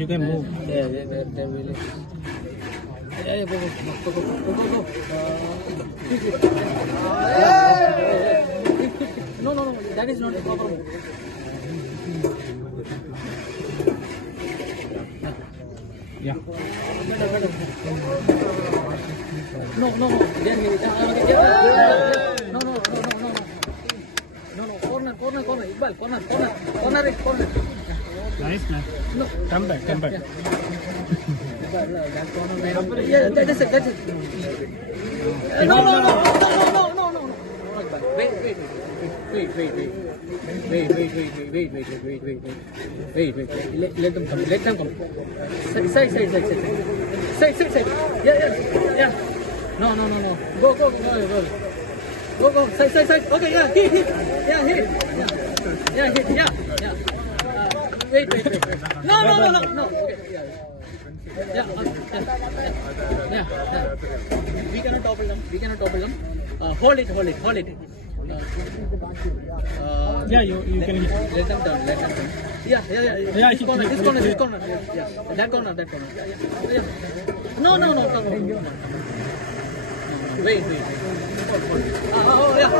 You can move. Yeah, they will. Yeah, go. No, that is not the problem. Yeah. Better. No. There. No. Corner. Iqbal, corner. Nice, man. No. Come back. That corner. Yeah, that's it. No. Wait. Let them come. Side. Yeah. No. Go. Side. Okay, yeah, hit. Yeah, hit. Yeah, hit. Yeah. Wait. No. Okay, yeah. We cannot topple them. Hold it. Yeah, you can hit. Let them turn. Yeah. This corner. Yeah. That corner. Yeah. No. Come on. Wait. Oh, yeah.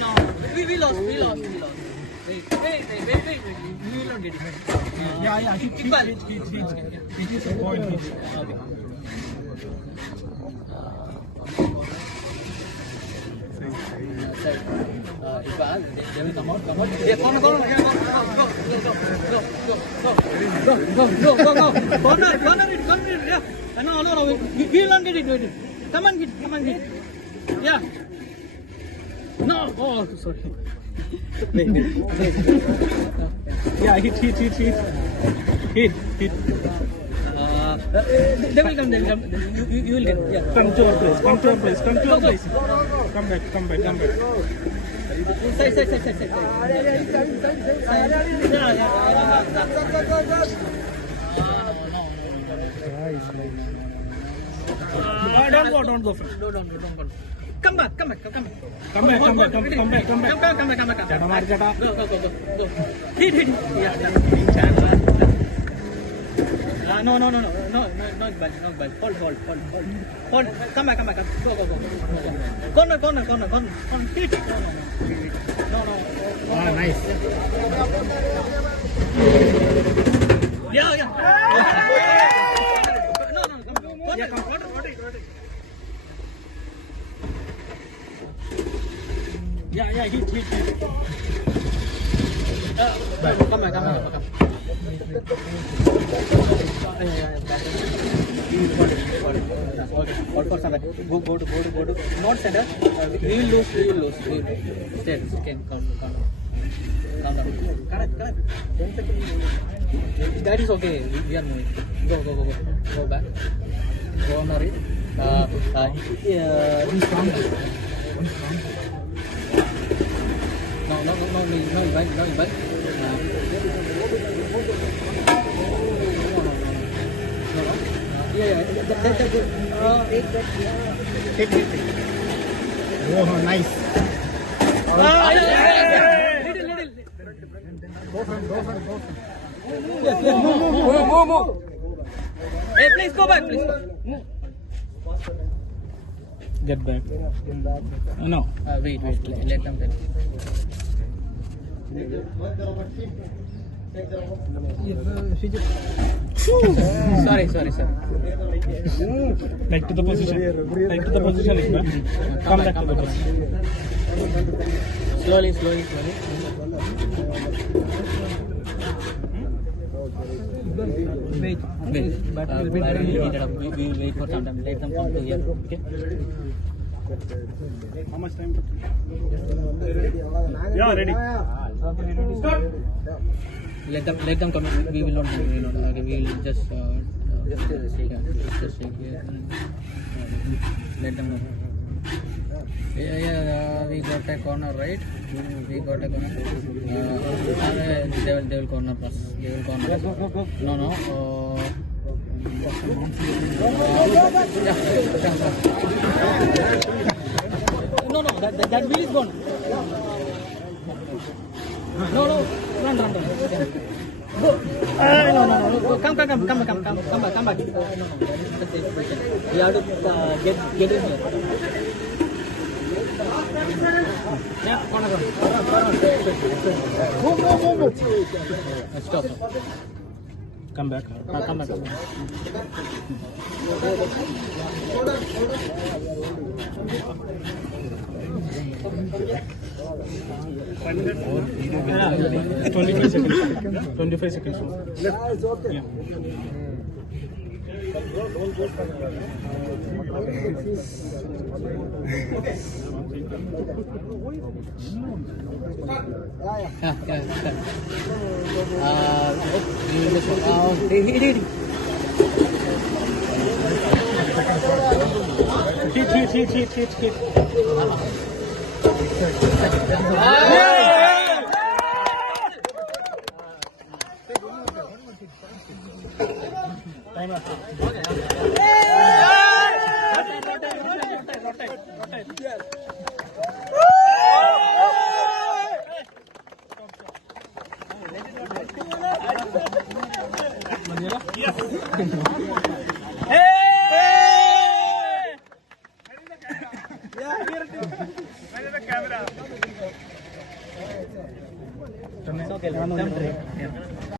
No. We lost. Wait. We will not get it. Yeah. Hit. It is a point. Okay. Iqbal, they will come out. Yeah, corner. Go. Corner it. Yeah. No. We will not get it. Wait. Come on, hit. Yeah. No. Oh, sorry. Wait. Yeah, hit. They will come. You will get. Yeah. Come to our place. Come to our place. Come back. Side. Don't go. Don't go. Come back. Come back. Go. Hit. Yeah. No, Iqbal. Hold. Come back. Go. Corner. Hit. No. Ah, nice. Yeah. No. Come. Yeah, hit. Come back. Go to not center. We will lose. Stay. Come down. Correct. 10 seconds. That is okay. We are moving. Go back. Go on it. No, Iqbal. Yeah. That's good. Hit. Oh, nice. Little. Go from. Yes. Move. Hey, please go back, please. Move. Get back. No. Wait. Let them tell. Sorry. Back to the position. Iqbal. Come back to the position. Slowly. Wait. But we will wait for some time. Let them come to here. Okay. How much time? Yeah, ready. Let them come. We will not. Okay, we will just stay here. Let them know. Yeah. We got a corner, right? We got a corner. They will corner us. No. No. That wheel is gone. No. Run. Go. No. Come back. You have to get in here. Yeah, go. Stop. Come back. Come back. Yeah, 25 seconds. 25 seconds. Yeah. Hit. Time up. It's okay.